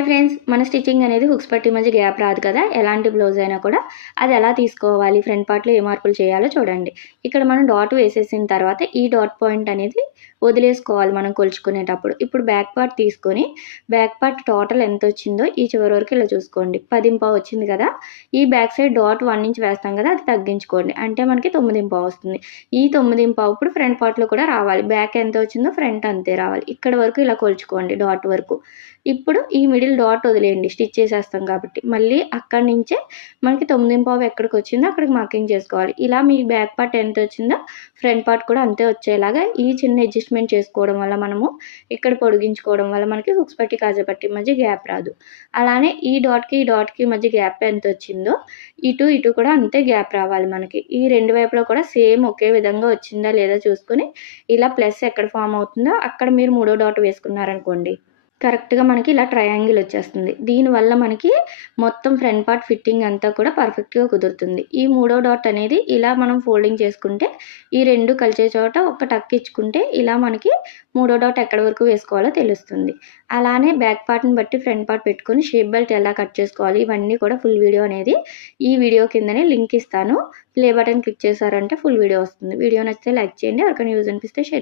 Hi friends మన stitching అనేది hooks పట్టి మధ్య గ్యాప్ రాదు కదా? ఎలాంటి బ్లౌజ్ అయినా కూడా అది ఎలా తీసుకోవాలి ఫ్రంట్ పార్ట్లో ఏ మార్పులు చేయాలో చూడండి. ఇక్కడ మనం డాట్ వేసేసిన తర్వాత ఈ డాట్ పాయింట్ అనేది వదిలేసుకోవాలి మనం కొలుచుకునేటప్పుడు. ఇప్పుడు బ్యాక్ పార్ట్ తీసుకొని బ్యాక్ పార్ట్ టోటల్ ఎంత వచ్చిందో ఈ చివరి వరకు ఇలా చూసుకోండి. పదింపావు వచ్చింది కదా? ఈ back side dot one inch వేస్తాం కదా అది తగ్గించుకోండి. అంటే మనకి తొమ్మిదింపావు వస్తుంది. ఈ తొమ్మిదింపావు ఇప్పుడు ఫ్రంట్ పార్ట్లో కూడా రావాలి. బ్యాక్ ఎంత వచ్చిందో ఫ్రంట్ అంతే రావాలి. ఇక్కడ వరకు ఇలా కొలుచుకోండి డాట్ వరకు. ఇప్పుడు ఈ మిడిల్ డాట్ వదిలేయండి స్టిచ్ చేసేస్తాం కాబట్టి. మళ్ళీ అక్కడి నుంచే మనకి తొమ్మిదింపావు ఎక్కడికి వచ్చిందో అక్కడికి మార్కింగ్ చేసుకోవాలి. ఇలా మీ బ్యాక్ పార్ట్ ఎంత వచ్చిందో ఫ్రంట్ పార్ట్ కూడా అంతే వచ్చేలాగా ఈ చిన్న అడ్జస్ట్మెంట్ చేసుకోవడం వల్ల మనము ఇక్కడ పొడిగించుకోవడం వల్ల మనకి హుక్స్ పట్టి కాజా పట్టి మధ్య గ్యాప్ రాదు. అలానే ఈ డాట్కి ఈ డాట్కి మధ్య గ్యాప్ ఎంత వచ్చిందో ఇటు ఇటు కూడా అంతే గ్యాప్ రావాలి మనకి. ఈ రెండు వైపులో కూడా సేమ్ ఒకే విధంగా వచ్చిందా లేదా చూసుకుని ఇలా ప్లస్ ఎక్కడ ఫామ్ అవుతుందో అక్కడ మీరు మూడో డాట్ వేసుకున్నారనుకోండి. కరెక్ట్గా మనకి ఇలా ట్రయాంగిల్ వచ్చేస్తుంది. దీనివల్ల మనకి మొత్తం ఫ్రంట్ పార్ట్ ఫిట్టింగ్ అంతా కూడా పర్ఫెక్ట్గా కుదురుతుంది. ఈ మూడో డాట్ అనేది ఇలా మనం ఫోల్డింగ్ చేసుకుంటే ఈ రెండు కలిసే చోట ఒక టక్ ఇచ్చుకుంటే ఇలా మనకి మూడో డాట్ ఎక్కడి వరకు వేసుకోవాలో తెలుస్తుంది. అలానే బ్యాక్ పార్ట్ని బట్టి ఫ్రంట్ పార్ట్ పెట్టుకొని షేప్ బెల్ట్ ఎలా కట్ చేసుకోవాలి ఇవన్నీ కూడా ఫుల్ వీడియో అనేది ఈ వీడియో కిందనే లింక్ ఇస్తాను. ప్లే బటన్ క్లిక్ చేశారంటే ఫుల్ వీడియో వస్తుంది. వీడియో నచ్చితే లైక్ చేయండి. ఎవరికైనా యూజ్ అనిపిస్తే షేర్